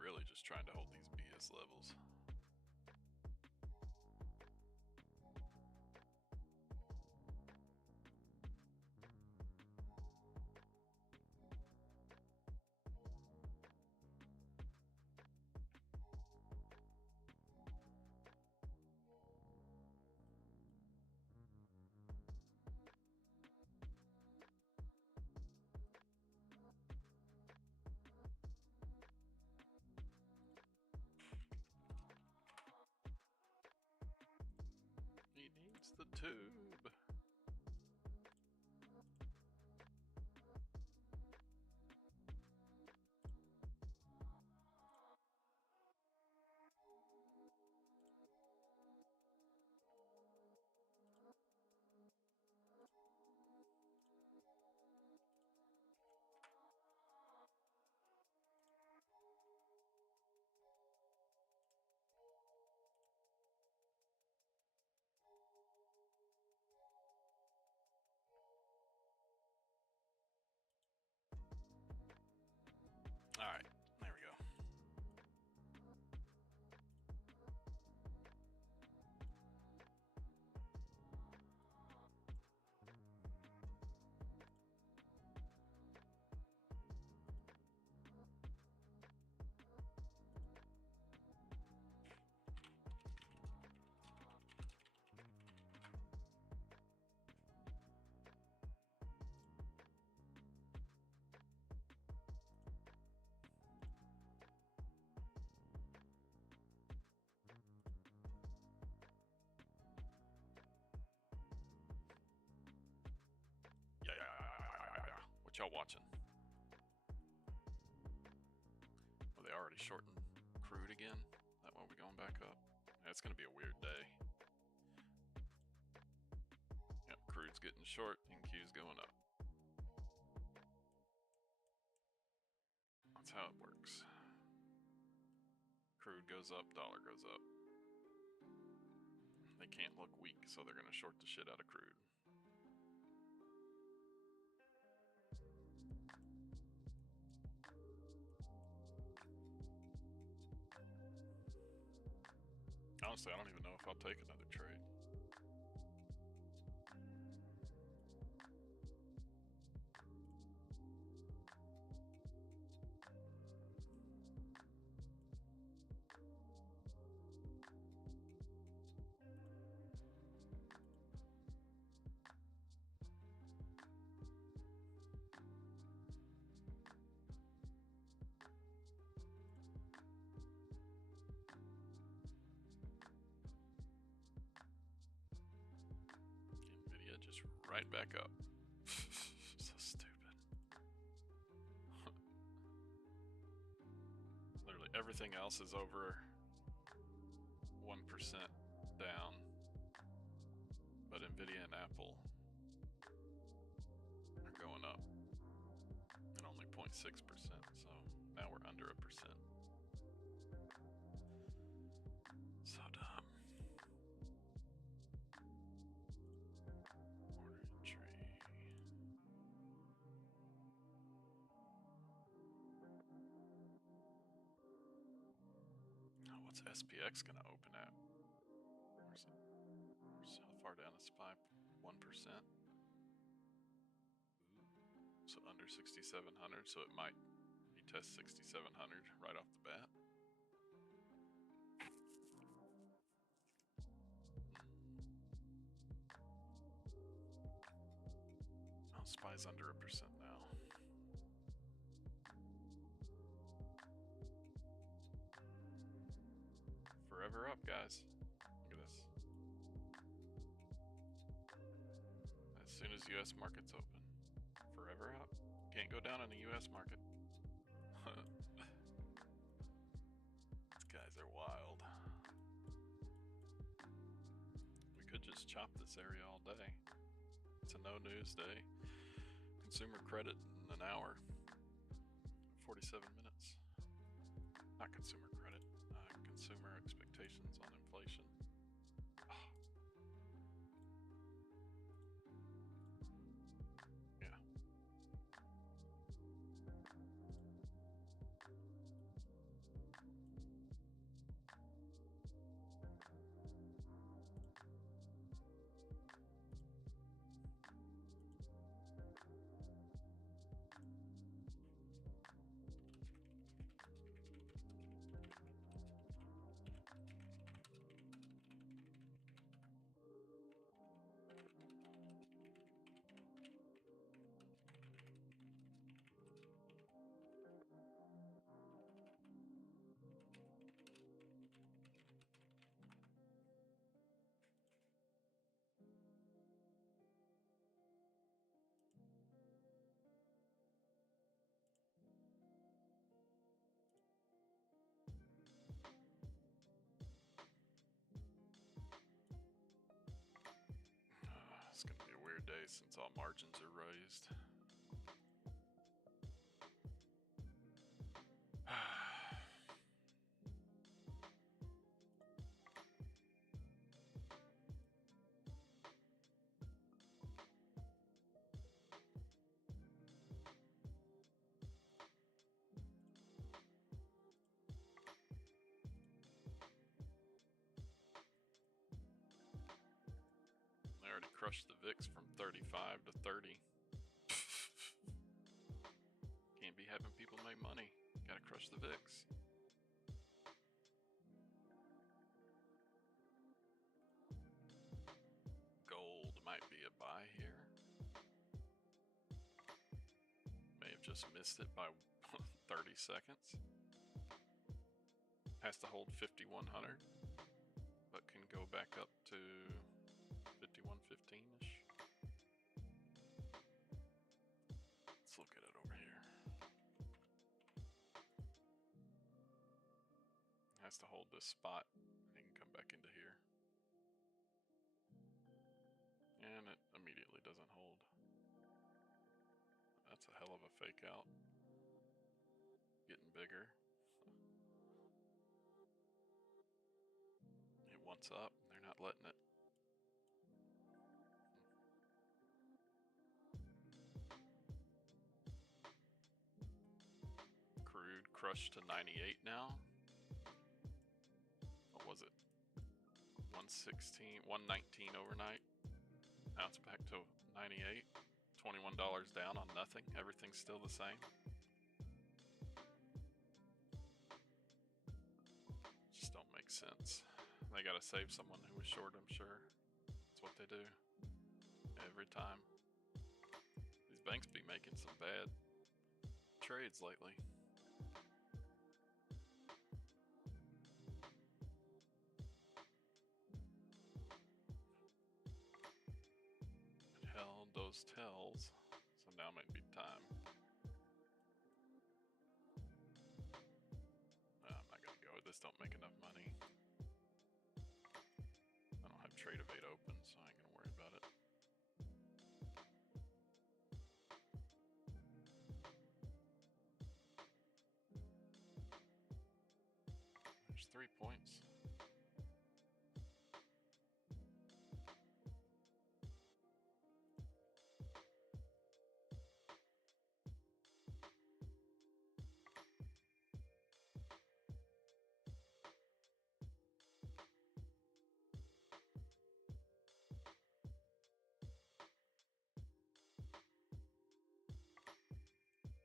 really just trying to hold these BS levels. He needs the tube. All right, there we go. Yeah. What y'all watching? Well, they already shortened crude again. That why we going back up? Yeah, it's gonna be a weird day. Yep, crude's getting short and Q's going up. That's how it works. Crude goes up, dollar goes up. They can't look weak, so they're gonna short the shit out of crude. Honestly, I don't even know if I'll take another trade. Nvidia just right back up. So stupid. Literally everything else is over 1% down, but Nvidia and Apple are going up and only 0.6%, so now we're under 1%. So dumb. Order entry. Oh, what's SPX gonna open at? Where's it? How far down is SPY? 1%. So under 6,700, so it might retest 6,700 right off the bat. Oh, SPY's under 1% now. Forever up, guys. Look at this. As soon as US market's open, forever up. Can't go down in the US market. These guys are wild. We could just chop this area all day. It's a no news day. Consumer credit in an hour. 47 minutes. Not consumer credit. Consumer expectations on inflation. Oh. Yeah. since all margins are raised. They already crushed the VIX from 35 to 30. Can't be having people make money. Gotta crush the VIX. Gold might be a buy here. May have just missed it by 30 seconds. Has to hold 5,100, but can go back up to 51.15-ish. Let's look at it over here. Has to hold this spot and can come back into here. And it immediately doesn't hold. That's a hell of a fake out. Getting bigger. It wants up, they're not letting it. Crude crushed to 98 now. What was it? 116, 119 overnight. Now it's back to 98. $21 down on nothing. Everything's still the same. Just don't make sense. They gotta save someone who was short, I'm sure. That's what they do. Every time. These banks be making some bad trades lately. It held those tells, so now might be time. No, I'm not gonna go. This don't make enough money. I don't have Trade of 8 open, so I ain't gonna worry about it. There's 3 points.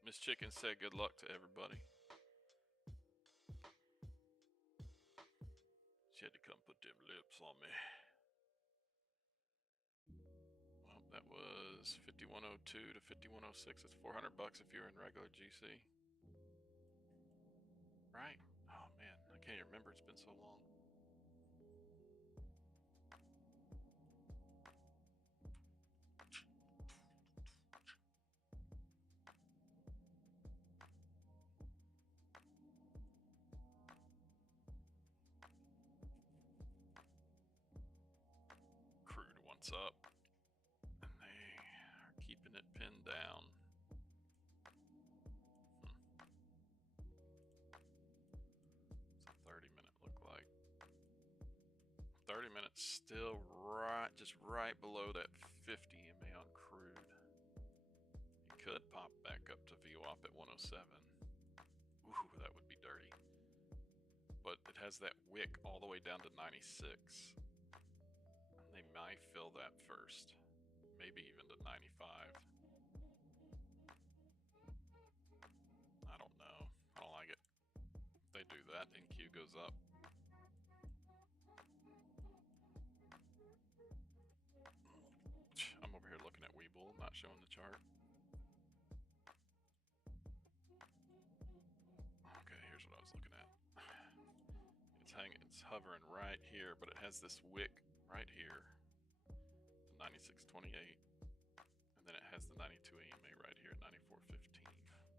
Miss Chicken said good luck to everybody. She had to come put them lips on me. Well, that was 5102 to 5106. It's $400 if you're in regular GC. Right? Oh man, I can't even remember. It's been so long. Crude wants up, and they are keeping it pinned down. What's a 30-minute look like? 30 minutes still right, just right below that 50 MA on crude. It could pop back up to VWAP at 107. Ooh, that would be dirty. But it has that wick all the way down to 96. They might fill that first, maybe even to 95. I don't know. I don't like it. If they do that, NQ goes up. I'm over here looking at Webull, not showing the chart. Okay, here's what I was looking at. It's hovering right here, but it has this wick right here to 96.28, and then it has the 92 EMA right here at 94.15.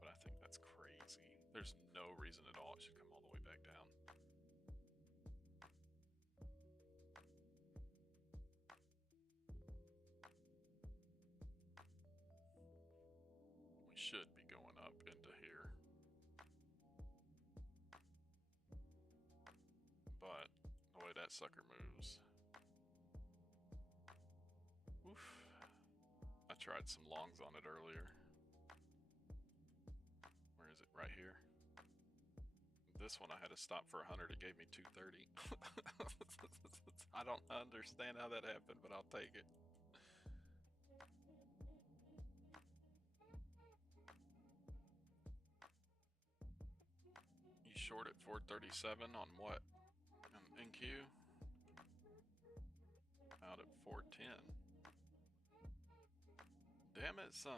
But I think that's crazy. There's no reason at all it should come all the way back down. that sucker moves. Oof. I tried some longs on it earlier. Where is it? Right here. This one I had to stop for 100. It gave me 230. I don't understand how that happened, but I'll take it. You short at 437 on what? NQ? Out at 410. Damn it, son.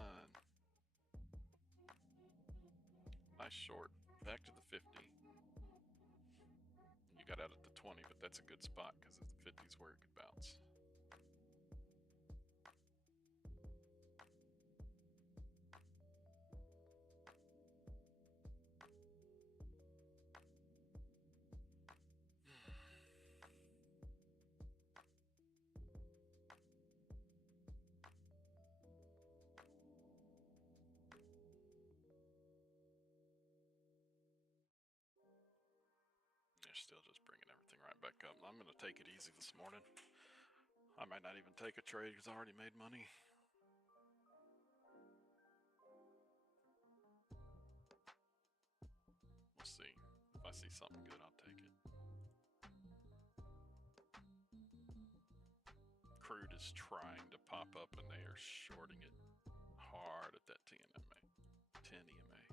Nice short. Back to the 50. You got out at the 20, but that's a good spot because the 50 is where it could bounce. They're still just bringing everything right back up. I'm going to take it easy this morning. I might not even take a trade because I already made money. We'll see. If I see something good, I'll take it. Crude is trying to pop up and they are shorting it hard at that 10 EMA.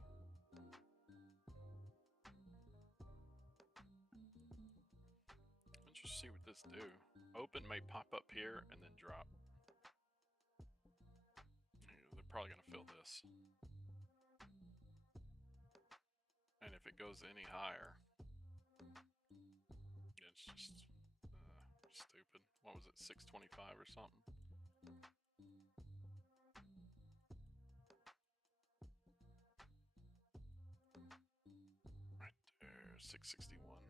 Let's see what this do. Open may pop up here and then drop. They're probably going to fill this. And if it goes any higher, it's just stupid. What was it, 625 or something? Right there, 661.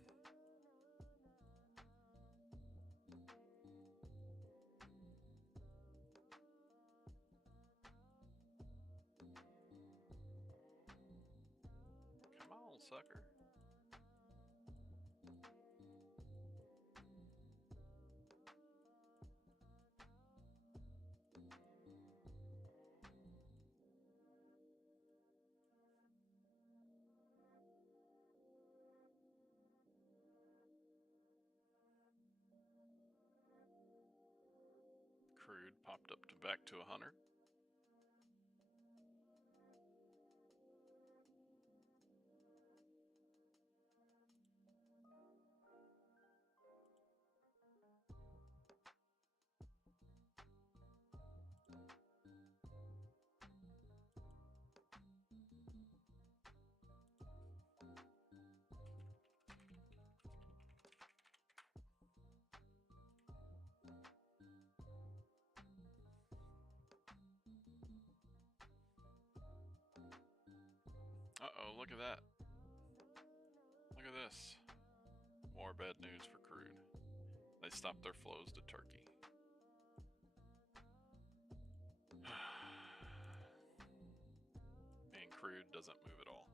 Come on, sucker. Crude popped up to back to 100. Uh-oh, look at that. Look at this. More bad news for crude. They stopped their flows to Turkey. And crude doesn't move at all.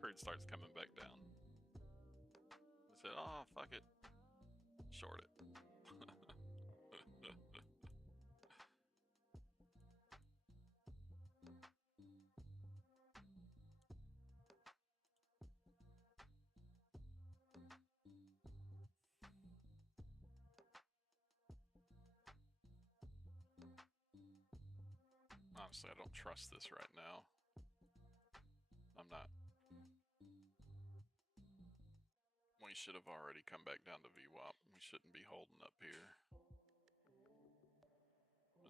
Crude starts coming back down. I said, oh, fuck it. Short it. Honestly, I don't trust this right now. I'm not. We should have already come back down to VWAP. We shouldn't be holding up here.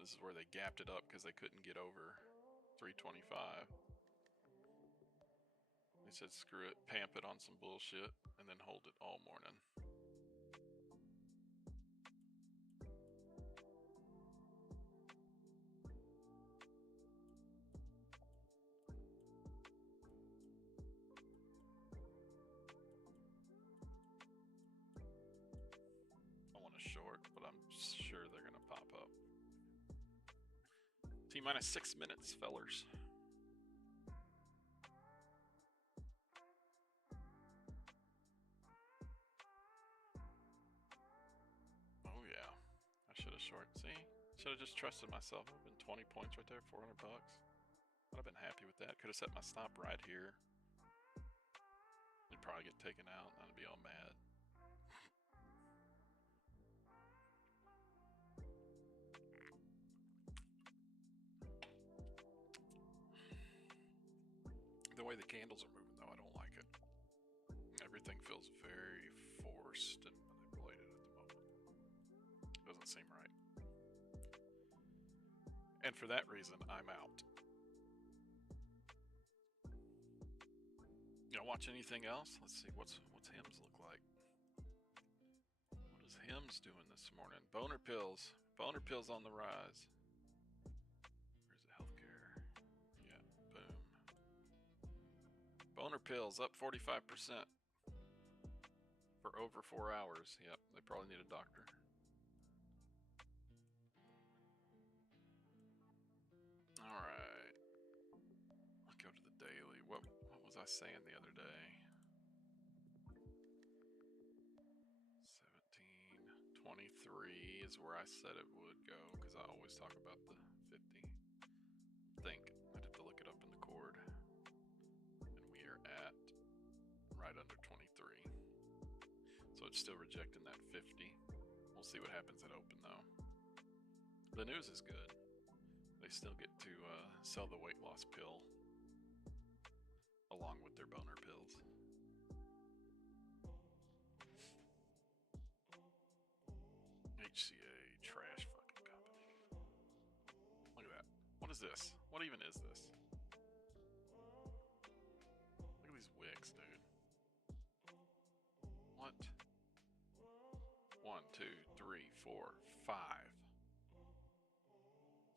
This is where they gapped it up because they couldn't get over 325. They said screw it, pamp it on some bullshit, and then hold it all morning. Short, but I'm sure they're gonna pop up. T-minus 6 minutes, fellers. short. See? Should have just trusted myself. I've been 20 points right there, 400 bucks. I'd have been happy with that. Could have set my stop right here. You'd probably get taken out and I'd be all mad. The way the candles are moving, though, I don't like it. Everything feels very forced and manipulated at the moment. Doesn't seem right. And for that reason, I'm out. You know, watch anything else? Let's see, what's Hims look like? What is Hims doing this morning? Boner pills. Boner pills on the rise. Where's the healthcare? Yeah, boom. Boner pills up 45% for over 4 hours. Yep, they probably need a doctor. All right, let's go to the daily. What was I saying the other day? 1723 is where I said it would go because I always talk about the 50. I had to look it up in the cord. And we are at right under 23. So it's still rejecting that 50. We'll see what happens at open though. The news is good. They still get to sell the weight loss pill along with their boner pills. HCA, trash fucking company. Look at that. What is this? What even is this? Look at these wicks, dude. What? 1, 2, 3, 4, 5.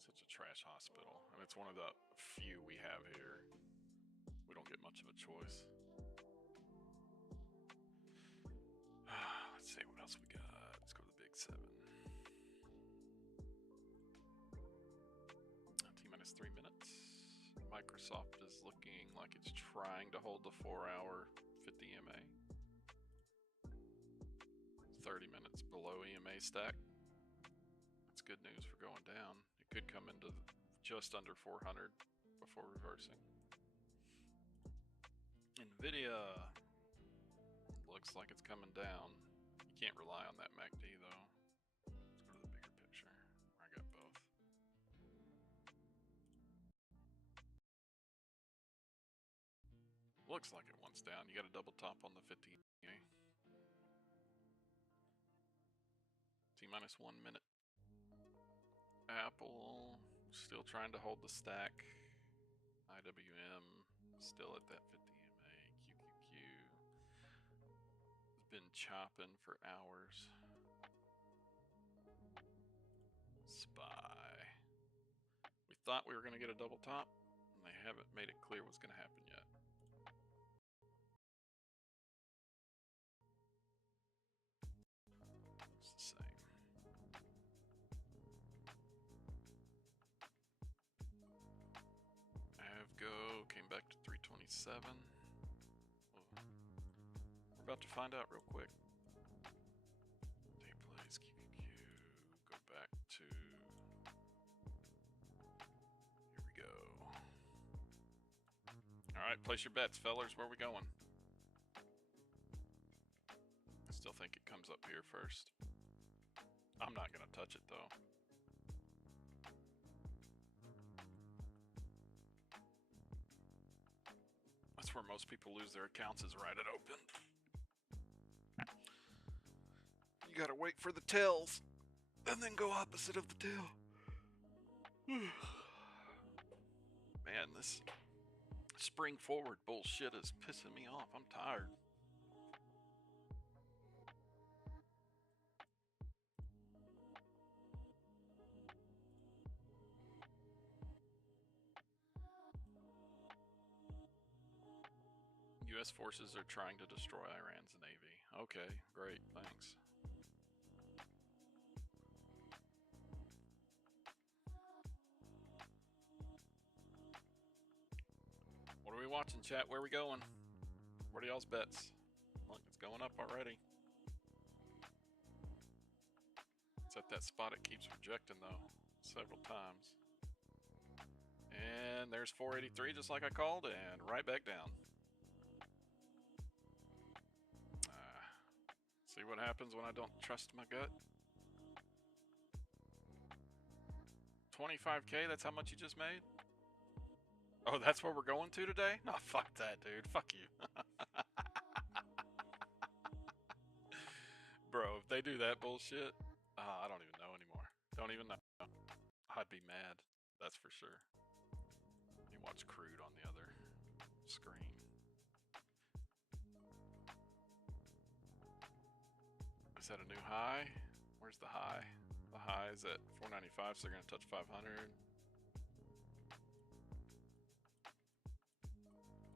Such a trash hospital. And it's one of the few we have here. We don't get much of a choice. Let's see what else we got. Let's go to the big 7. T-minus 3 minutes. Microsoft is looking like it's trying to hold the 4-hour 50 EMA. 30 minutes below EMA stack. That's good news for going down. It could come into just under 400 before reversing. Nvidia looks like it's coming down. You can't rely on that MACD though. Let's go to the bigger picture. I got both. Looks like it wants down. You got a double top on the 50. T-minus 1 minute. Apple still trying to hold the stack. IWM still at that 50 EMA. QQQ has been chopping for hours. Spy. We thought we were going to get a double top, and they haven't made it clear what's going to happen yet. It's the same. Avgo came back to 327. We're about to find out real quick. Day plays QQQ. Go back to. Here we go. All right, place your bets, fellers. Where are we going? I still think it comes up here first. I'm not gonna touch it though. That's where most people lose their accounts, is right at open. You gotta wait for the tails and then go opposite of the tail. Man, this spring forward bullshit is pissing me off. I'm tired. U.S. forces are trying to destroy Iran's navy. Okay, great, thanks. What are we watching, chat? Where are we going? What are y'all's bets? Look, it's going up already. It's at that spot it keeps rejecting though, several times. And there's 483 just like I called, and right back down. See what happens when I don't trust my gut? 25K, that's how much you just made? Oh, that's where we're going to today? No, fuck that, dude. Fuck you. Bro, if they do that bullshit, I don't even know anymore. Don't even know. I'd be mad, that's for sure. Let me watch crude on the other screen. Is that a new high? Where's the high? The high is at 495, so they're gonna touch 500.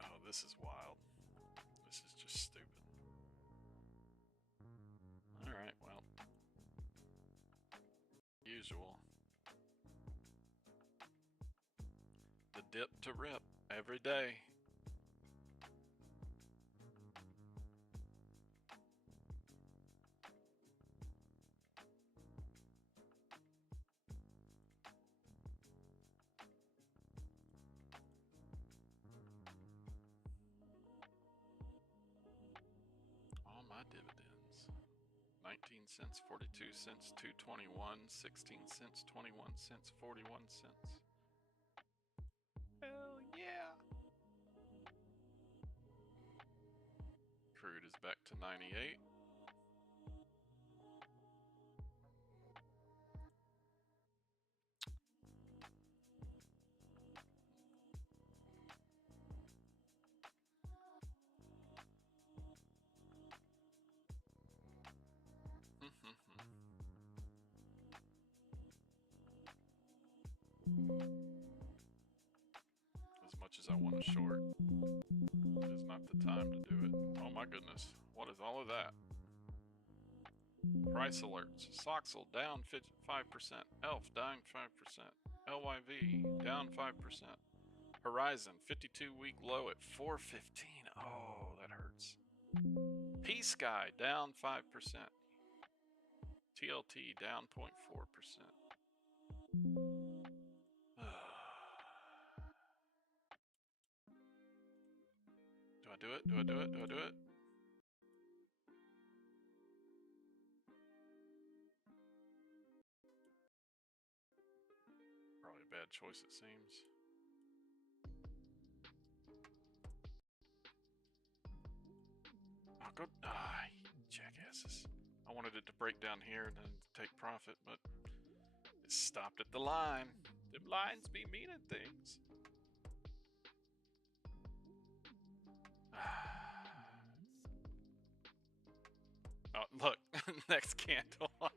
Oh, this is wild. This is just stupid. Alright, well. Usual. The dip to rip every day. All my dividends. 19 cents, 42 cents, 2.21, 16 cents, 21 cents, 41 cents. Hell yeah! Crude is back to 98. As much as I want to short, it is not the time to do it. Oh my goodness, what is all of that? Price alerts. Soxel down 5%. ELF down 5%. LYV down 5%. Horizon 52-week low at 415. Oh, that hurts. P-Sky down 5%. TLT down 0.4%. Do I do it? Do I do it? Do I do it? Probably a bad choice, it seems. Oh, go. Jackasses. I wanted it to break down here and then take profit, but it stopped at the line. Them lines be meaning things. Oh, look. Next candle. Oh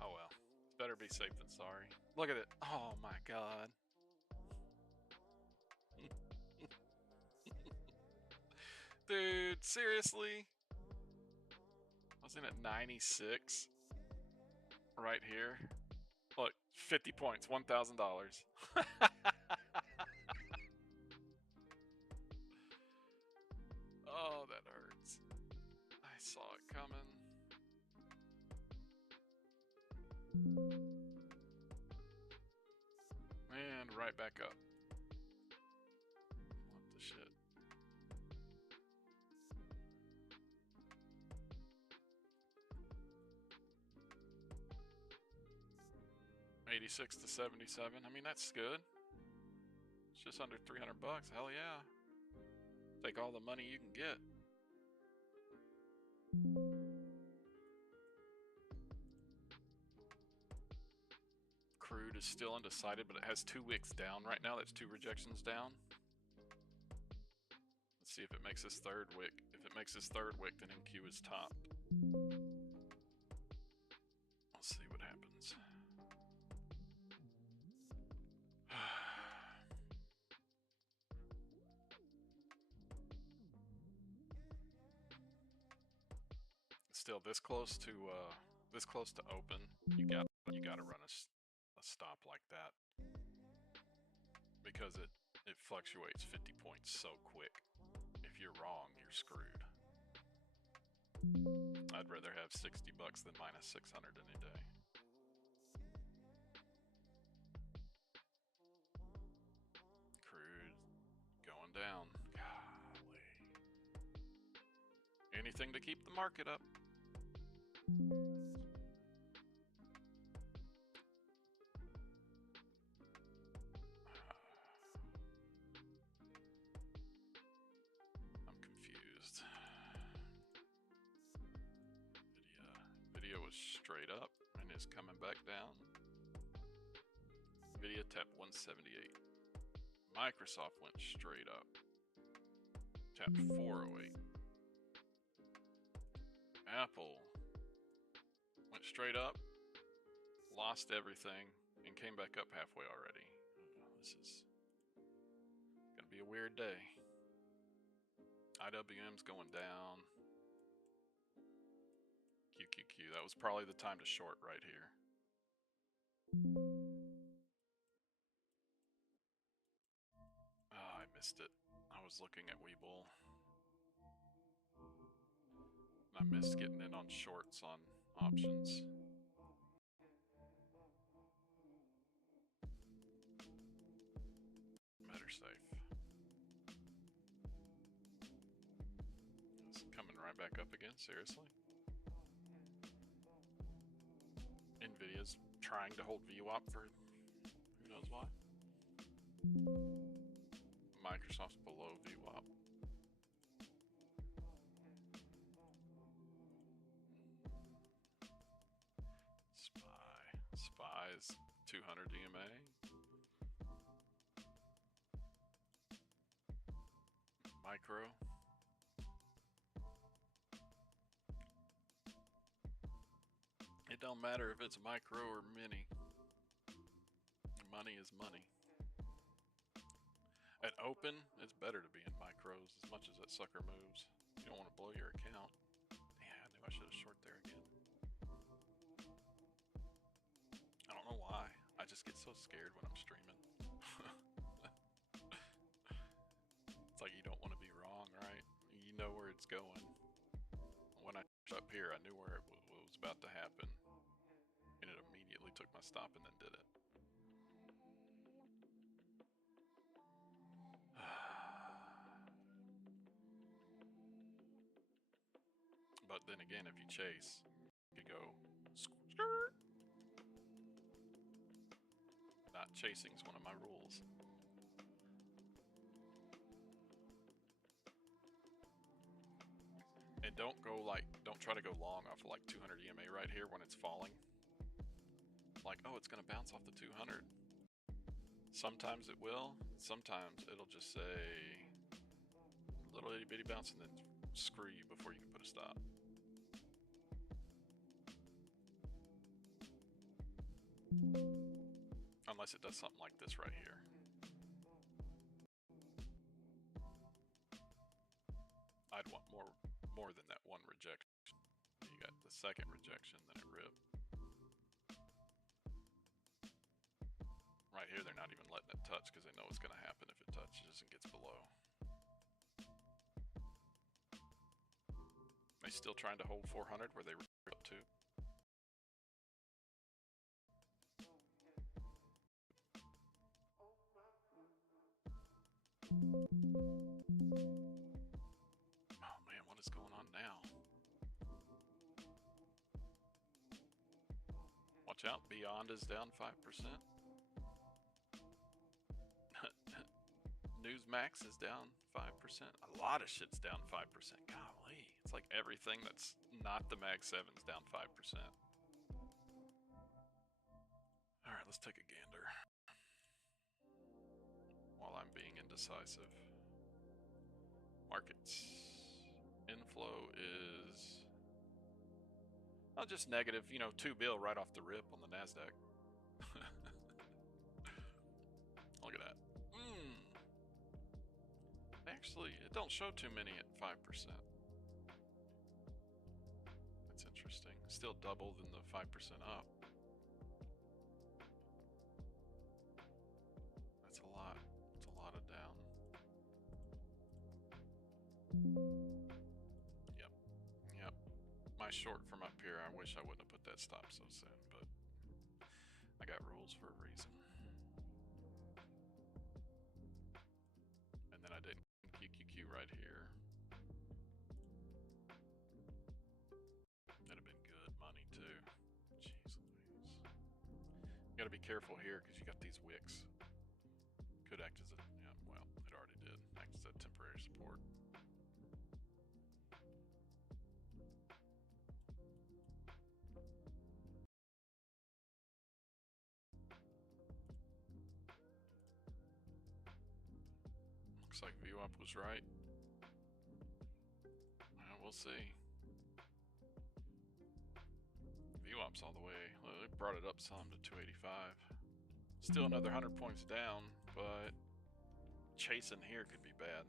well. Better be safe than sorry. Look at it. Oh my god. Dude, seriously? I was in at 96. Right here. Look, 50 points, $1,000. Oh, that hurts. I saw it coming. And right back up. What the shit? $86 to 77. I mean, that's good. It's just under 300 bucks. Hell yeah. Take all the money you can get. Crude is still undecided, but it has 2 wicks down right now. That's 2 rejections down. Let's see if it makes this third wick. If it makes this third wick, then NQ is topped. Let's see what happens. Still this close to open. You gotta run a stop like that because it fluctuates 50 points so quick. If if you're wrong, you're screwed. I'd rather have 60 bucks than minus 600 any day. Crude going down. Golly. Anything to keep the market up. I'm confused. Video was straight up and is coming back down. Nvidia tapped 178. Microsoft went straight up. Tapped 408. Apple went straight up, lost everything, and came back up halfway already. This is gonna be a weird day. IWM's going down. QQQ, that was probably the time to short right here. Oh, I missed it. I was looking at Webull. I missed getting in on shorts on options. Better safe. It's coming right back up again, seriously. Nvidia's trying to hold VWAP for who knows why. Microsoft's below VWAP. Spy's 200 EMA. Micro. It don't matter if it's micro or mini. Money is money. At open, it's better to be in micros as much as that sucker moves. You don't want to blow your account. Yeah, I knew I should have short there again. I don't know why. I just get so scared when I'm streaming. It's like you don't want to be wrong, right? You know where it's going. When I was up here, I knew where it was about to happen. And it immediately took my stop and then did it. But then again, if you chase, you go skirt. Not chasing is one of my rules. And don't try to go long off of like 200 EMA right here when it's falling. Like, oh, it's gonna bounce off the 200. Sometimes it will, sometimes it'll just say little itty bitty bounce and then screw you before you can put a stop. Unless it does something like this right here. I'd want more than that one rejection. You got the second rejection, then it ripped. Right here, they're not even letting it touch because they know what's going to happen if it touches and gets below. They still trying to hold 400 where they ripped up to. Oh man, what is going on now? Watch out, Beyond is down 5%. Newsmax is down 5%. A lot of shit's down 5%. Golly, it's like everything that's not the Mag 7's down 5%. Alright, let's take a gander. While I'm being indecisive. Markets. Inflow is... oh, just negative, you know, 2 bill right off the rip on the NASDAQ. Look at that. Actually, it don't show too many at 5%. That's interesting. Still double than the 5% up. That's a lot. It's a lot of down. nice short from up here. I wish I wouldn't have put that stop so soon, but I got rules for a reason. And then I did QQQ right here. That'd have been good money too. Jeez Louise. You gotta be careful here because you got these wicks. Could act as a, yeah, well, it already did. Act as a temporary support. Looks like VWAP was right. Well, we'll see. VWAP's all the way. Well, it brought it up some to 285. Still another 100 points down, but chasing here could be bad.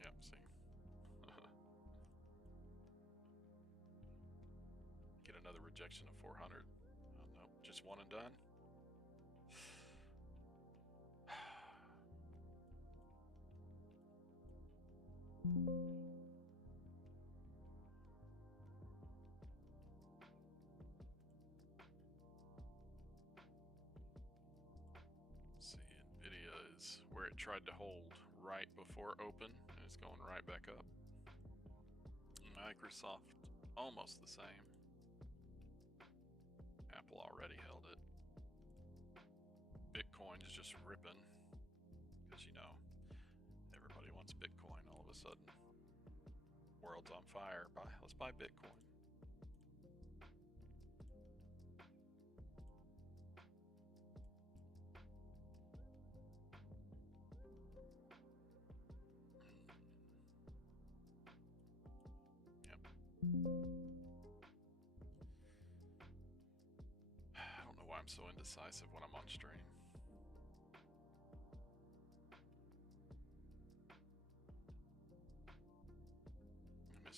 Yep, see. Get another rejection of 400. Oh, no, just one and done. See, Nvidia is where it tried to hold right before open, and it's going right back up. Microsoft, almost the same. Apple already held it. Bitcoin is just ripping, because you know, everybody wants Bitcoin all of a sudden. World's on fire. Let's buy Bitcoin. Yep. I don't know why I'm so indecisive when I'm on stream.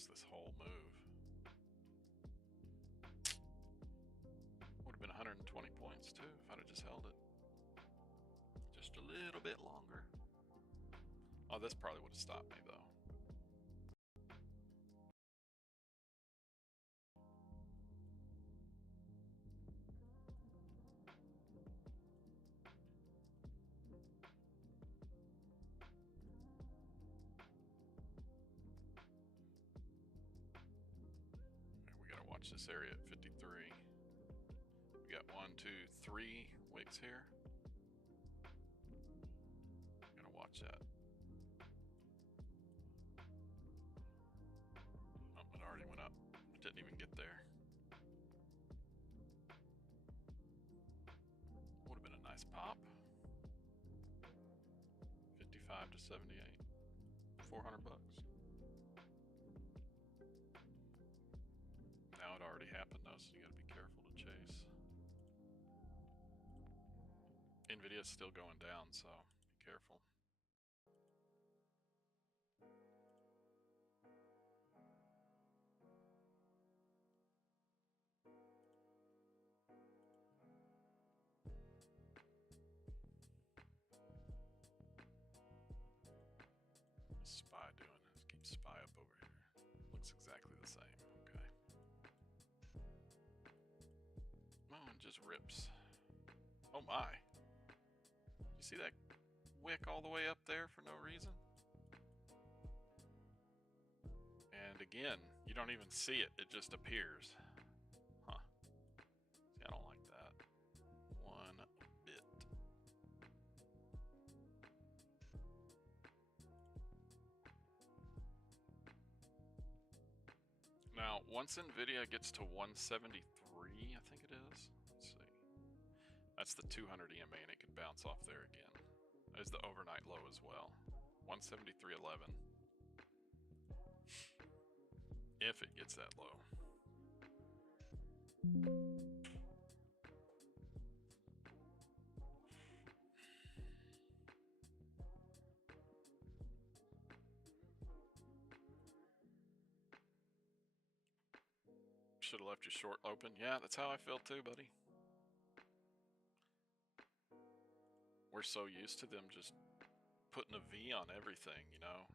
This whole move would have been 120 points too if I'd have just held it just a little bit longer. Oh, this probably would have stopped me though. This area at 53. We got 1, 2, 3 wicks here. Gotta watch that. Oh, it already went up. It didn't even get there. Would have been a nice pop. 55 to 78. 400 bucks. Now it already happened though, so you gotta be careful to chase. Nvidia's still going down, so be careful. What's Spy doing? Let's keep Spy up over here. Looks exactly the same. Okay. Oh, it just rips. Oh my. You see that wick all the way up there for no reason? And again, you don't even see it, it just appears. Huh. See, I don't like that one bit. Now, once Nvidia gets to 173, I think it is. Let's see. That's the 200 EMA, and it can bounce off there again. There's the overnight low as well. 173.11. If it gets that low. Should have left your short open. Yeah, that's how I feel too, buddy. We're so used to them just putting a V on everything, you know?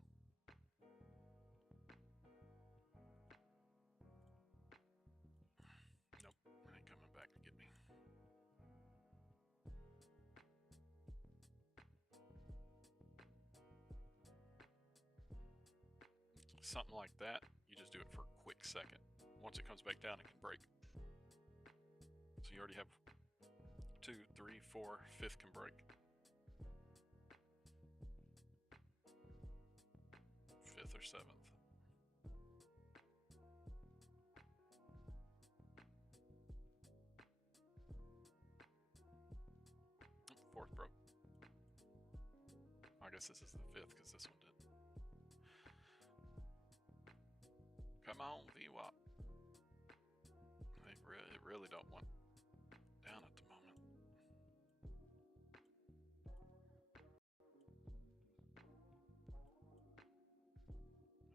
something like that, you just do it for a quick second. Once it comes back down, it can break. So you already have 2, 3, 4, 5th can break. 5th or 7th. 4th broke. I guess this is the 5th because this one didn't. Come on, VWAP. They really don't want down at the moment.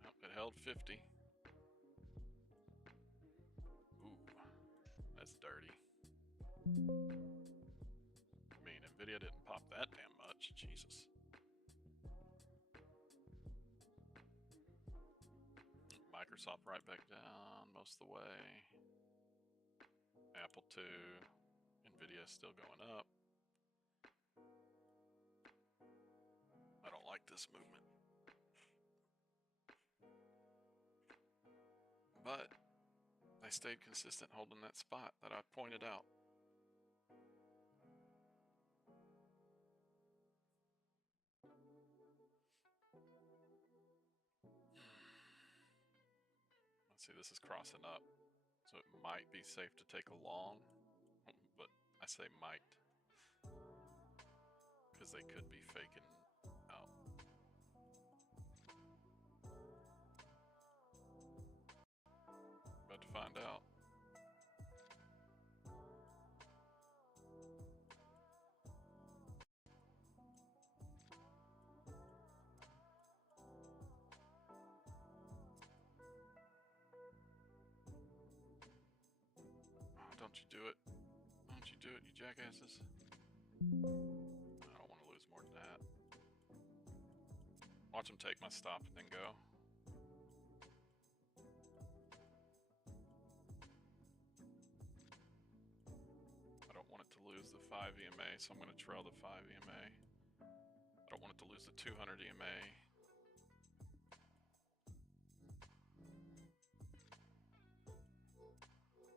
Oh, it held 50. Ooh, that's dirty. I mean, Nvidia didn't pop that damn much. Jesus. Microsoft right back down most of the way. Apple 2. Nvidia still going up. I don't like this movement. But they stayed consistent holding that spot that I pointed out. Let's see, this is crossing up. So it might be safe to take a long, but I say might. Because they could be faking out. About to find out. Don't you do it. Don't you do it, you jackasses. I don't want to lose more than that. Watch them take my stop and then go. I don't want it to lose the 5 EMA, so I'm going to trail the 5 EMA. I don't want it to lose the 200 EMA.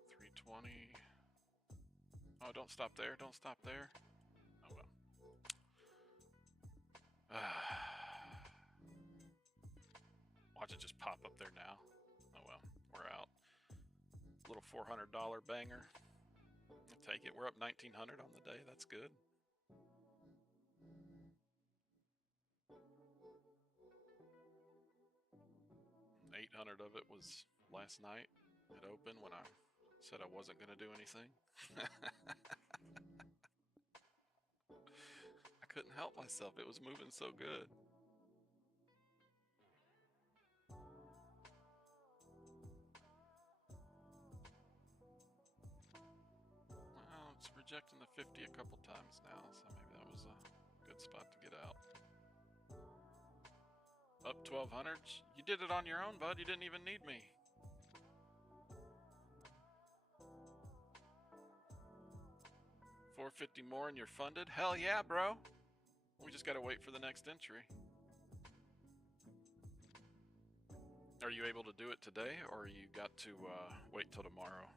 320. Oh, don't stop there. Don't stop there. Oh, well. Watch it just pop up there now. Oh, well. We're out. Little $400 banger. I'll take it. We're up 1,900 on the day. That's good. $800 of it was last night at open when I said I wasn't going to do anything. I couldn't help myself. It was moving so good. Well, it's rejecting the 50 a couple times now, so maybe that was a good spot to get out. Up 1,200. You did it on your own, bud. You didn't even need me. $450 more and you're funded? Hell yeah, bro. We just gotta wait for the next entry. Are you able to do it today, or you got to wait till tomorrow?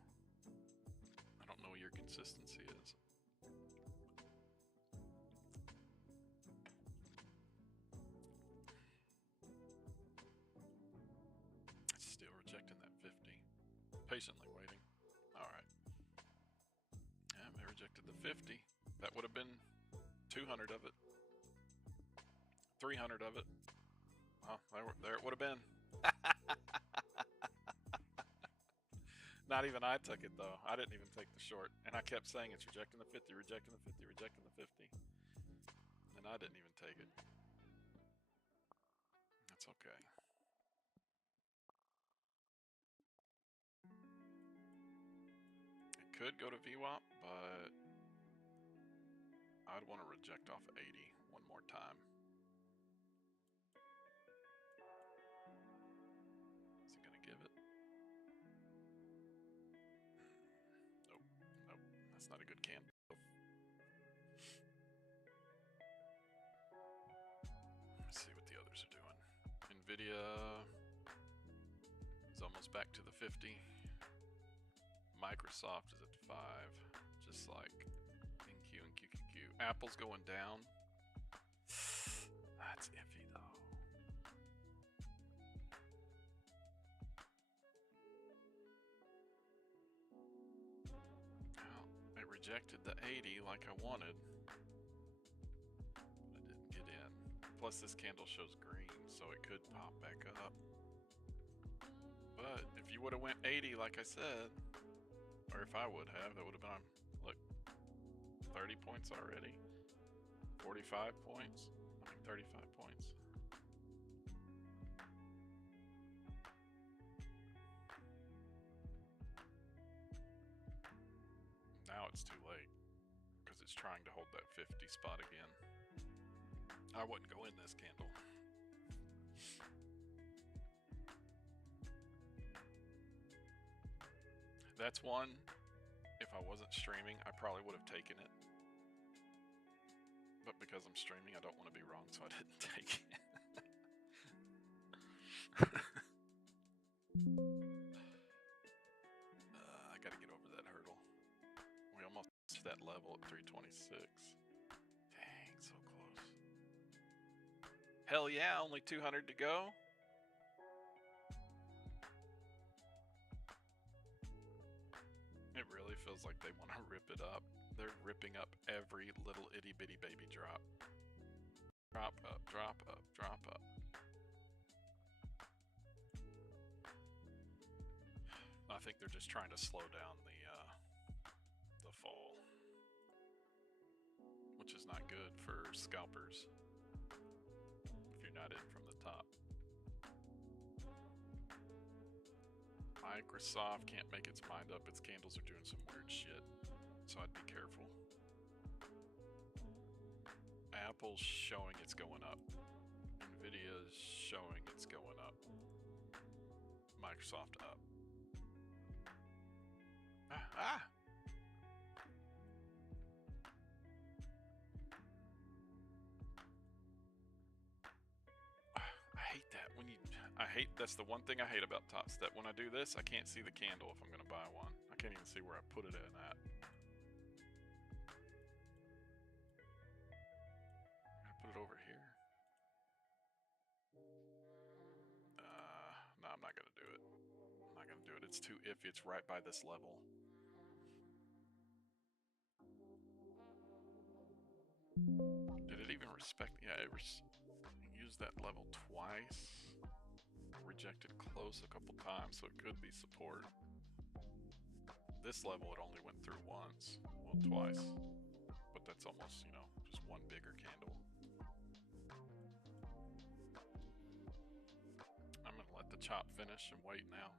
I don't know what your consistency is. It's still rejecting that 50. Patiently waiting. Alright. Yeah, they rejected the 50. That would have been 200 of it. 300 of it. Oh, there it would have been. Not even I took it though. I didn't even take the short. And I kept saying it's rejecting the 50, rejecting the 50, rejecting the 50. And I didn't even take it. That's okay. It could go to VWAP, but I'd want to reject off 80 one more time. Is he gonna give it? Nope, nope, that's not a good candle. Let's see what the others are doing. Nvidia Apple's back to the 50. Microsoft is at 5, just like NQ and QQQ. Apple's going down. That's iffy though. Well, it rejected the 80 like I wanted. I didn't get in. Plus this candle shows green, so it could pop back up. But if you would have went 80 like I said, or if I would have, that would have been, look, 30 points already. 45 points. I mean 35 points. Now it's too late because it's trying to hold that 50 spot again. I wouldn't go in this candle. That's one, if I wasn't streaming, I probably would have taken it. But because I'm streaming, I don't want to be wrong, so I didn't take it. I gotta get over that hurdle. We almost reached that level at 326. Dang, so close. Hell yeah, only 200 to go. It really feels like they want to rip it up. They're ripping up every little itty bitty baby drop. Drop up, drop up, drop up. I think they're just trying to slow down the fall, which is not good for scalpers if you're not in from the top. Microsoft can't make its mind up. Its candles are doing some weird shit, so I'd be careful. Apple's showing it's going up. Nvidia's showing it's going up. Microsoft up. Ah! I hate that when you... that's the one thing I hate about Top Step. When I do this, I can't see the candle if I'm going to buy one. I can't even see where I put it in at. I put it over here. No, I'm not going to do it. I'm not going to do it. It's too iffy. It's right by this level. Did it even respect? Yeah, it used that level twice. Rejected close a couple times, so it could be support. This level it only went through once, well twice, but that's almost, you know, just one bigger candle. I'm gonna let the chop finish and wait now.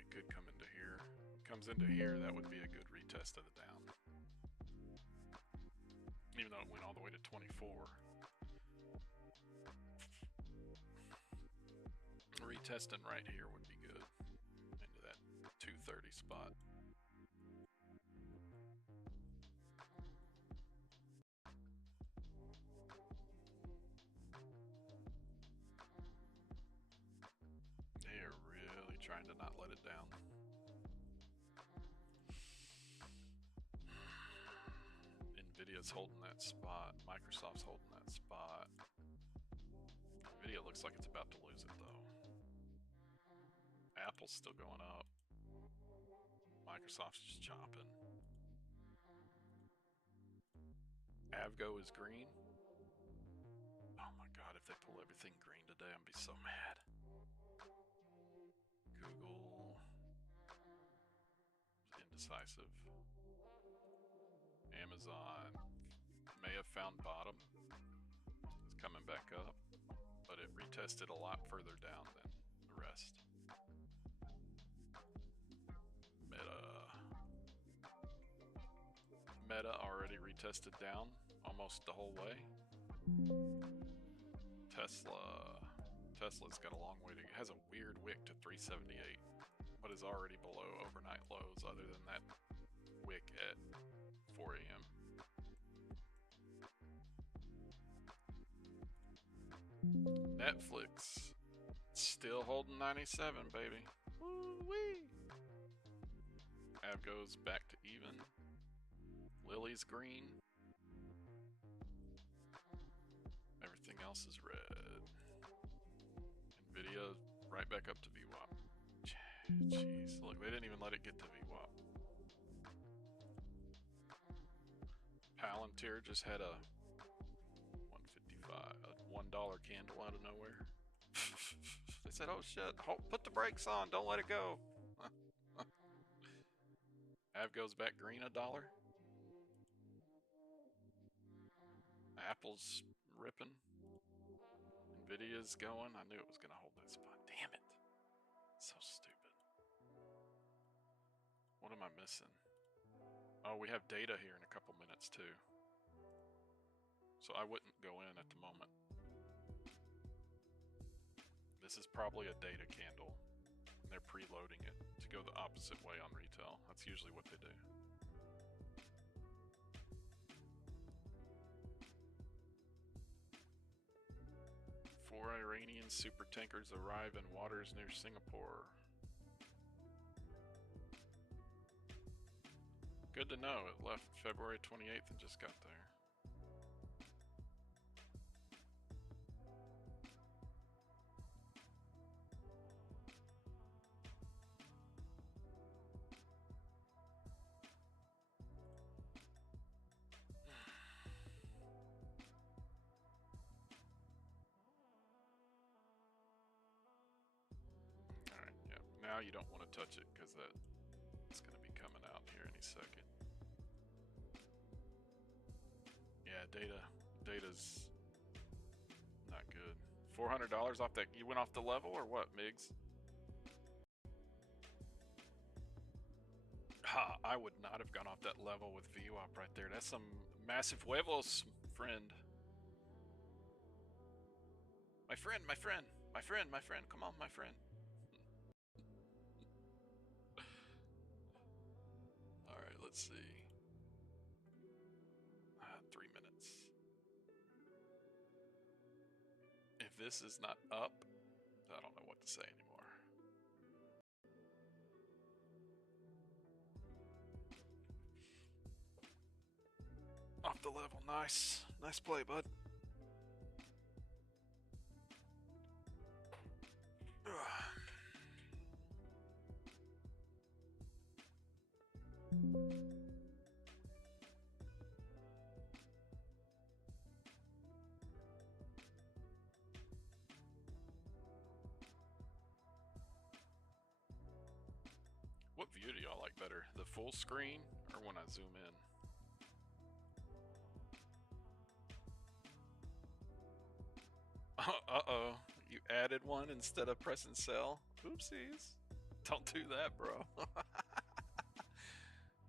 It could come into here. If it comes into here, that would be a good retest of the down. Even though it went all the way to 24. Retesting right here would be good. Into that 230 spot. They're really trying to not let it down. Nvidia's holding that spot. Microsoft's holding that spot. Nvidia looks like it's about to lose it though. Apple's still going up. Microsoft's just chopping. Avgo is green. Oh my god, if they pull everything green today, I'm gonna be so mad. Google. Indecisive. Amazon may have found bottom. It's coming back up, but it retested a lot further down than the rest. Meta already retested down almost the whole way. Tesla's got a long way to go. It has a weird wick to 378, but is already below overnight lows other than that wick at 4 a.m. Netflix still holding 97, baby. Woo-wee. Av goes back to even. Lily's green. Everything else is red. Nvidia right back up to VWAP. Jeez, look, they didn't even let it get to VWAP. Palantir just had a 155, a $1 candle out of nowhere. They said, oh shit, put the brakes on, don't let it go. Av goes back green $1. Apple's ripping. Nvidia's going. I knew it was going to hold that spot. Damn it. So stupid. What am I missing? Oh, we have data here in a couple minutes too. So I wouldn't go in at the moment. This is probably a data candle. And they're preloading it to go the opposite way on retail. That's usually what they do. Four Iranian super tankers arrive in waters near Singapore. Good to know. It left February 28th and just got there. Alright, yeah. Now you don't want to touch it because it's going to be coming out here any second. Yeah, data's not good. $400 off that. You went off the level or what, Migs? Ha! I would not have gone off that level with VWAP right there. That's some massive huevos, friend. My friend, my friend, my friend, my friend. Come on, my friend. All right, let's see. 3 minutes. If this is not up, I don't know what to say anymore. Off the level, nice. Nice play, bud. What view do y'all like better? The full screen or when I zoom in? Uh-oh. You added one instead of pressing sell? Oopsies. Don't do that, bro.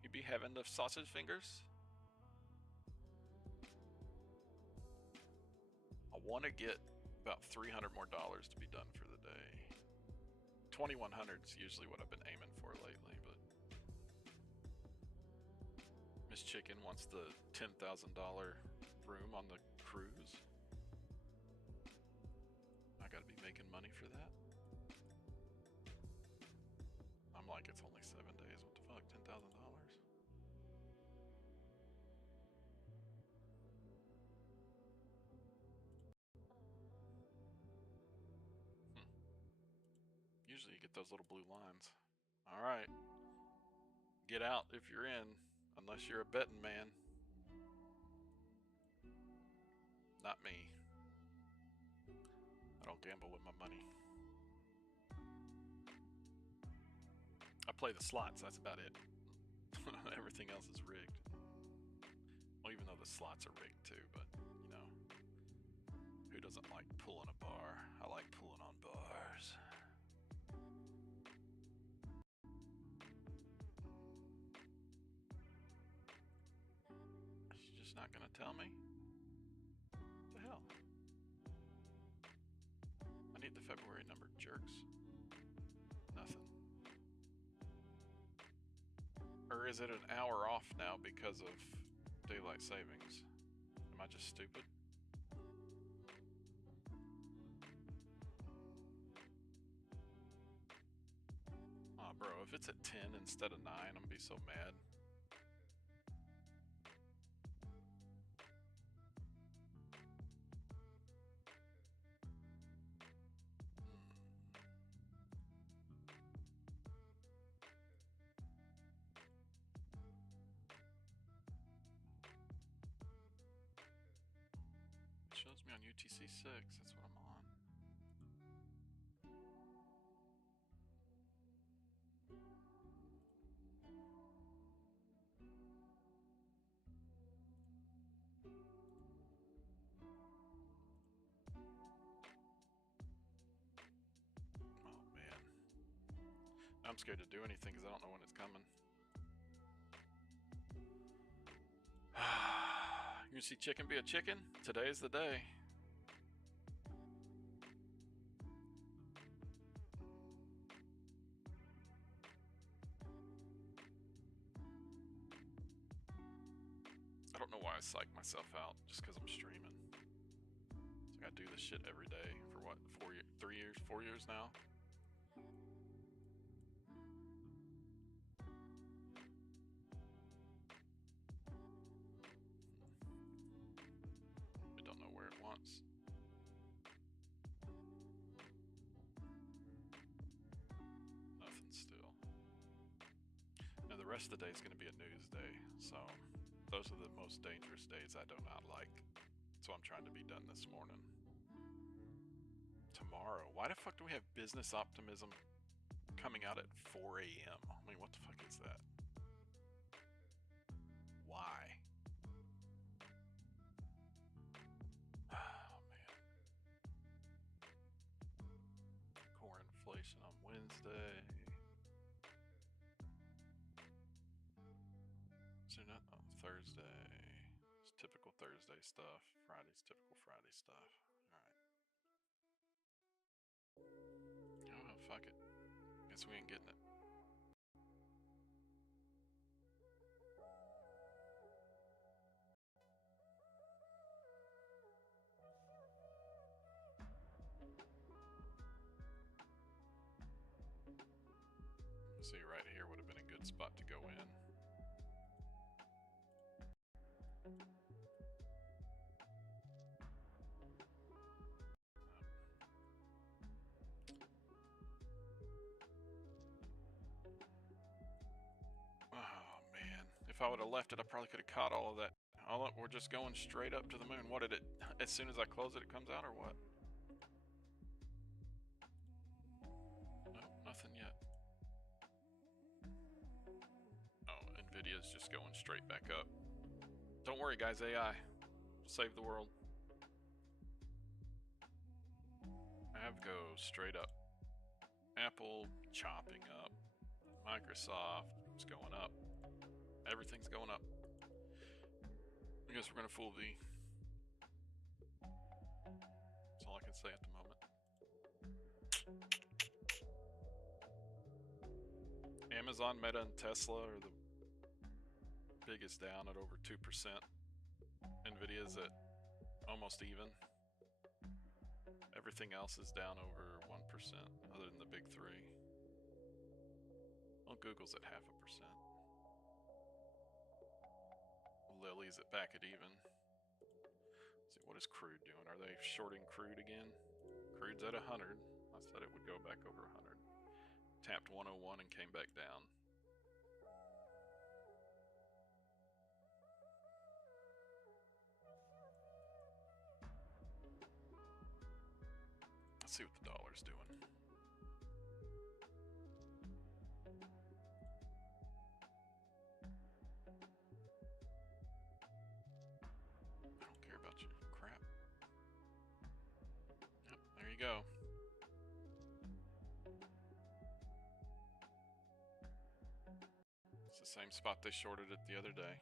You be having the sausage fingers? I want to get about $300 more to be done for the day. 2100 is usually what I've been aiming for lately, but Miss Chicken wants the $10,000 room on the cruise. I gotta be making money for that. I'm like, it's only 7 days. What the fuck? $10,000? Usually you get those little blue lines. All right. Get out if you're in, unless you're a betting man. Not me. I don't gamble with my money. I play the slots, that's about it. Everything else is rigged. Well, even though the slots are rigged too, but, you know, who doesn't like pulling a bar? I like pulling on bars. She's just not gonna tell me? What the hell? I need the February number, jerks. Nothing. Or is it an hour off now because of daylight savings? Am I just stupid? Bro, if it's at 10 instead of 9, I'm gonna be so mad. It shows me on UTC 6, that's what I'm on. Oh man. I'm scared to do anything because I don't know when it's coming. You see chicken be a chicken? Today's the day. I don't know why I psych myself out just because I'm streaming. It's like I do this shit every day for what, 4 years now? I don't know where it wants. Nothing still. Now the rest of the day is going to be a news day, so those are the most dangerous days I do not like. So I'm trying to be done this morning. Tomorrow, why the fuck do we have business optimism coming out at 4 a.m.? I mean, what the fuck is that? Why? Oh man. Core inflation on Wednesday. So not on Thursday. It's typical Thursday stuff. Friday's typical Friday stuff. Alright. Oh, fuck it. Guess we ain't getting it. See, right here would have been a good spot to go in. Oh man, if I would have left it, I probably could have caught all of that. We're just going straight up to the moon. What did it? As soon as I close it, it comes out, or what? No, nothing yet. Oh, Nvidia's just going straight back up. Don't worry, guys. AI will save the world. Av goes straight up. Apple chopping up. Microsoft is going up. Everything's going up. I guess we're gonna fool V. That's all I can say at the moment. Amazon, Meta, and Tesla are the biggest down at over 2%. Nvidia's at almost even. Everything else is down over 1%, other than the big three. Well, Google's at 0.5%. Lily's at back at even. Let's see, what is crude doing? Are they shorting crude again? Crude's at 100. I said it would go back over 100. Tapped 101 and came back down. Let's see what the dollar's doing. I don't care about your crap. Yep, there you go. It's the same spot they shorted it the other day.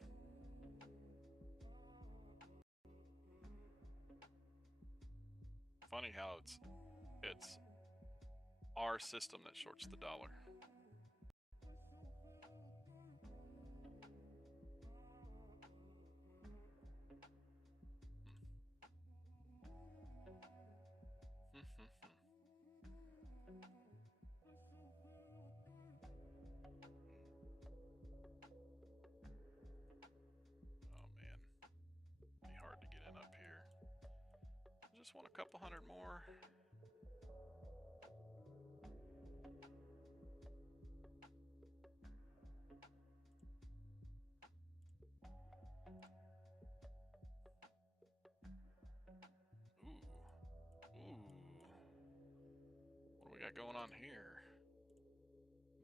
Funny how it's our system that shorts the dollar. want a couple hundred more. Ooh. What do we got going on here?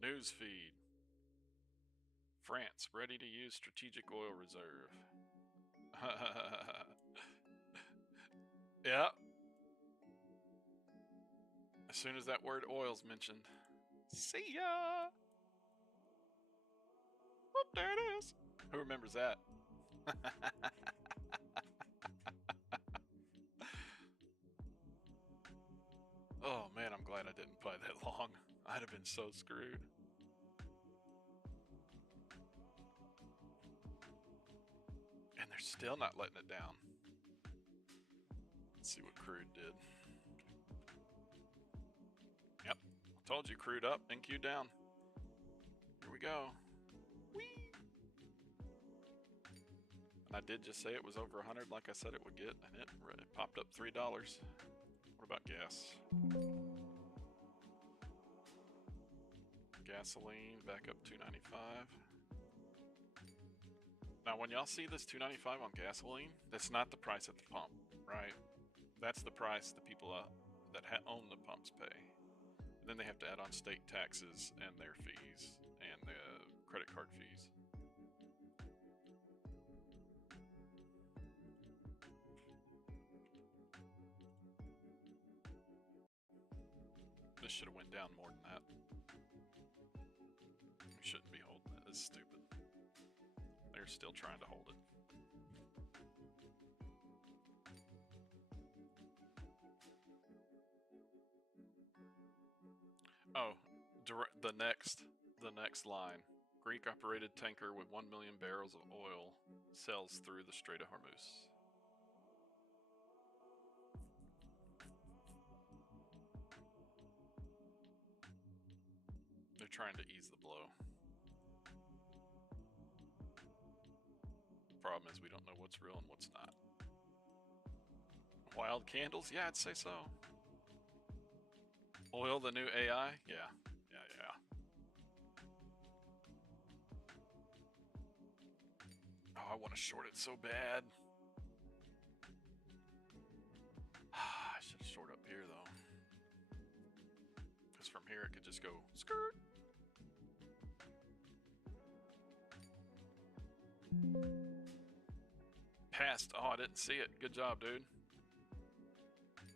News feed. France, ready to use strategic oil reserve. Yeah. As soon as that word oil's mentioned. See ya! Whoop, there it is. Who remembers that? Oh man, I'm glad I didn't play that long. I'd have been so screwed. And they're still not letting it down. Let's see what crude did. Yep, I told you, crude up and Q down. Here we go. Whee! And I did just say it was over 100 like I said it would get, and it popped up $3. What about gas? Gasoline back up $2.95. Now, when y'all see this $2.95 on gasoline, that's not the price at the pump, right? That's the price the people that own the pumps pay. And then they have to add on state taxes and their fees and the credit card fees. This should have went down more than that. We shouldn't be holding that. This is stupid. They're still trying to hold it. Oh, the next line. Greek-operated tanker with 1 million barrels of oil sails through the Strait of Hormuz. They're trying to ease the blow. Problem is we don't know what's real and what's not. Wild candles? Yeah, I'd say so. Oil, the new AI? Yeah. Oh, I want to short it so bad. I should have short up here, though. Because from here it could just go skirt. Passed. Oh, I didn't see it. Good job, dude.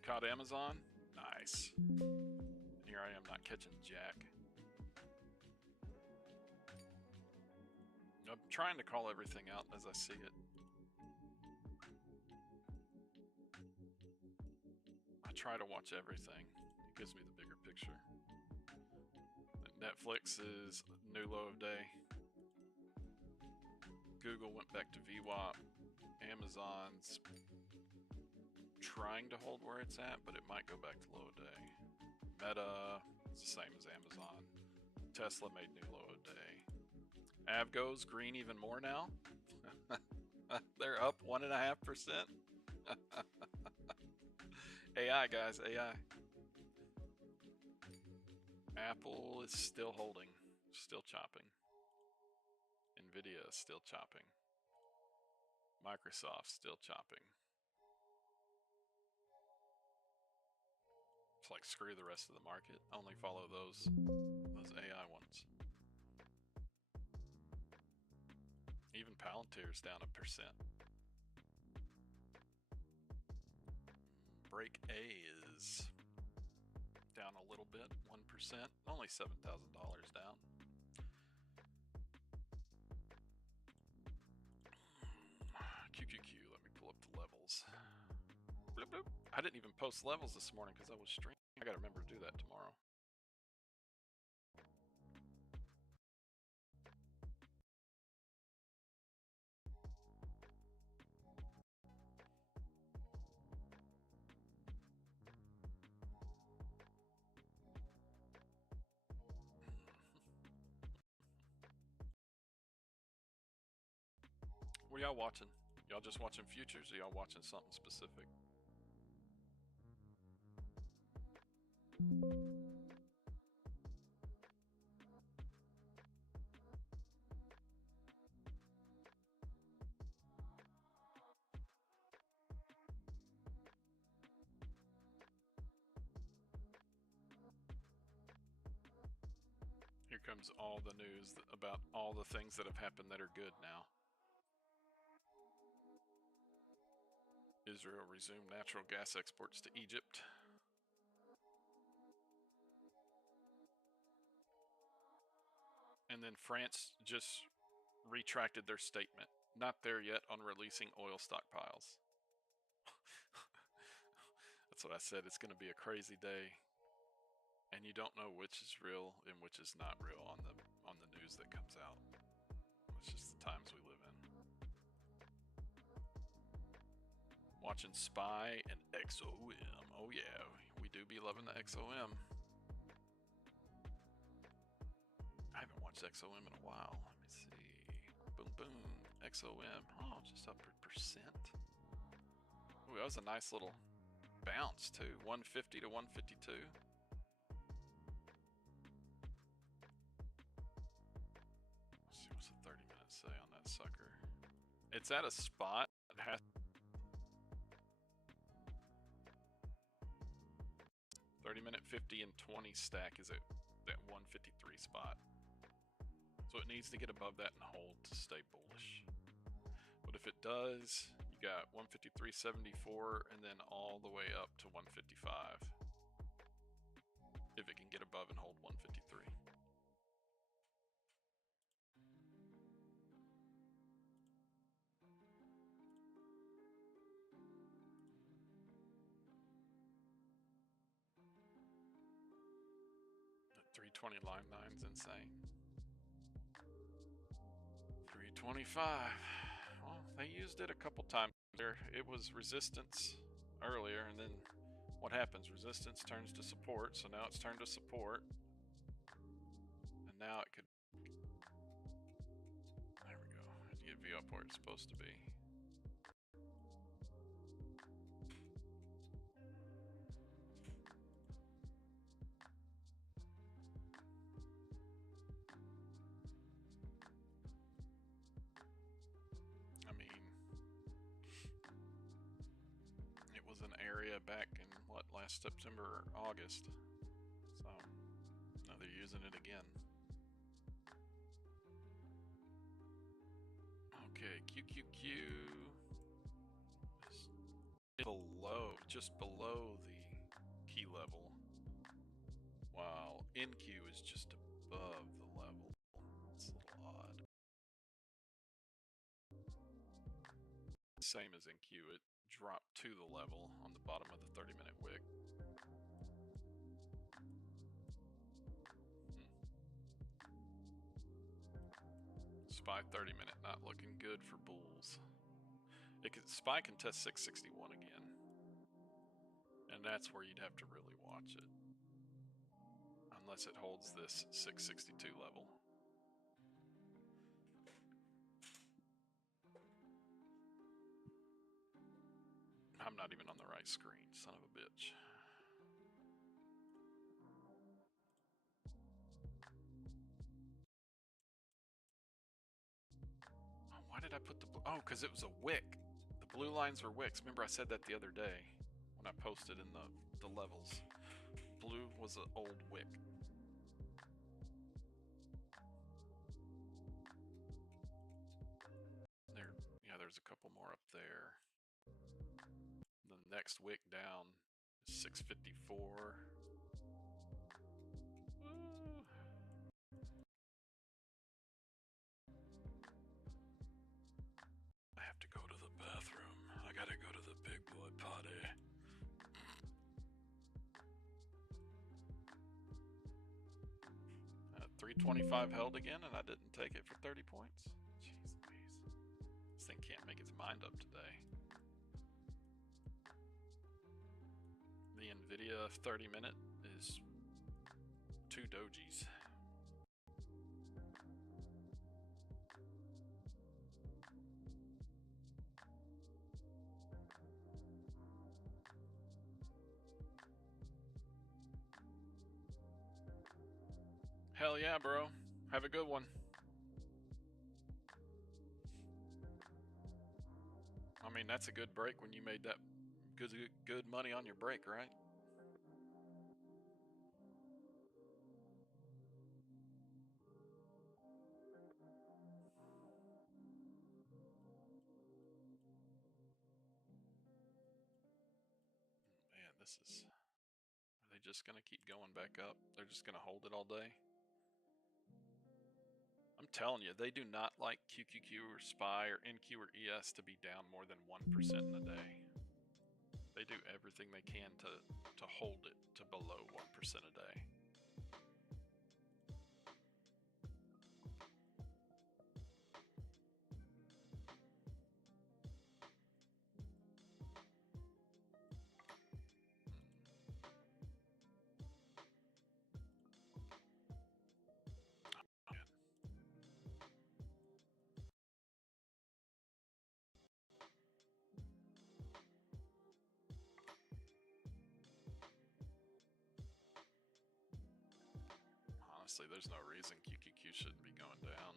Caught Amazon? Nice. Here I am not catching jack. I'm trying to call everything out as I see it. I try to watch everything. It gives me the bigger picture. Netflix is new low of day. Google went back to VWAP. Amazon's trying to hold where it's at, but it might go back to low of day. Meta is the same as Amazon. Tesla made new low of day. Avgo's green even more now. They're up 1.5%. AI, guys, AI. Apple is still holding, still chopping. Nvidia is still chopping. Microsoft still chopping. It's like screw the rest of the market. Only follow those AI ones. Even Palantir's down 1%. Break A is down a little bit, 1%. Only $7,000 down. QQQ, let me pull up the levels. Bloop, bloop. I didn't even post levels this morning because I was streaming. I gotta remember to do that tomorrow. What are y'all watching? Y'all just watching futures or y'all watching something specific? Here comes all the news about all the things that have happened that are good now. Israel resumed natural gas exports to Egypt. And then France just retracted their statement. Not there yet on releasing oil stockpiles. That's what I said. It's going to be a crazy day. And you don't know which is real and which is not real on the news that comes out. It's just the times we live in. Watching Spy and XOM. Oh yeah, we do be loving the XOM. I haven't watched XOM in a while. Let me see. Boom, boom. XOM. Oh, just up a percent. Ooh, that was a nice little bounce too. 150 to 152. Let's see, what's the 30 minutes say on that sucker? It's at a spot that has 30-minute, 50, and 20 stack is at that 153 spot. So it needs to get above that and hold to stay bullish. But if it does, you got 153.74 and then all the way up to 155. If it can get above and hold 153. That 320 line 9's insane. 325. Well, they used it a couple times there. It was resistance earlier, and then what happens? Resistance turns to support, so now it's turned to support. And now it could... There we go. Get V up where it's supposed to be. Area back in what, last September or August, so now they're using it again. Okay, QQQ is below, just below the key level, while NQ is just above the level. It's a little odd. Same as NQ, it dropped to the level on the bottom of the 30-minute wick. Spy 30-minute not looking good for bulls. Spy can test 661 again, and that's where you'd have to really watch it, unless it holds this 662 level. I'm not even on the right screen, son of a bitch. Oh, why did I put the blue? Oh, because it was a wick. The blue lines were wicks. Remember I said that the other day when I posted in the levels. Blue was an old wick. There's a couple more up there. The next wick down is 654. Woo. I have to go to the bathroom. I gotta go to the big boy potty. 325 held again, and I didn't take it for 30 points. Thing can't make its mind up today. The Nvidia 30-minute is 2 dojis. Hell yeah, bro. Have a good one. I mean, that's a good break when you made that good money on your break, right? Man, this is... Are they just gonna keep going back up? They're just gonna hold it all day? I'm telling you, they do not like QQQ or SPY or NQ or ES to be down more than 1% in a day. They do everything they can to hold it to below 1% a day. Honestly, there's no reason QQQ shouldn't be going down.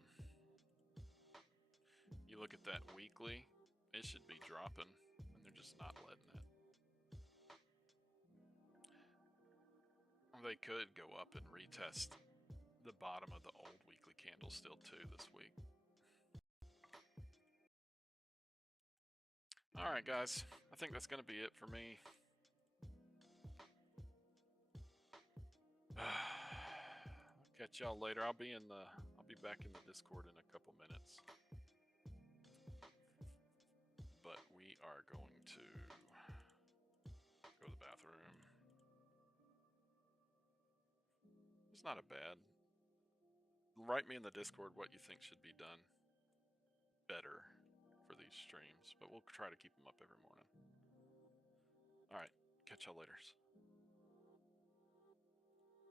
You look at that weekly, it should be dropping, and they're just not letting it. They could go up and retest the bottom of the old weekly candle still too this week. Alright guys, I think that's going to be it for me. Catch y'all later. I'll be back in the Discord in a couple minutes. But we are going to go to the bathroom. It's not a bad. Write me in the Discord what you think should be done better for these streams, but we'll try to keep them up every morning. Alright, catch y'all later.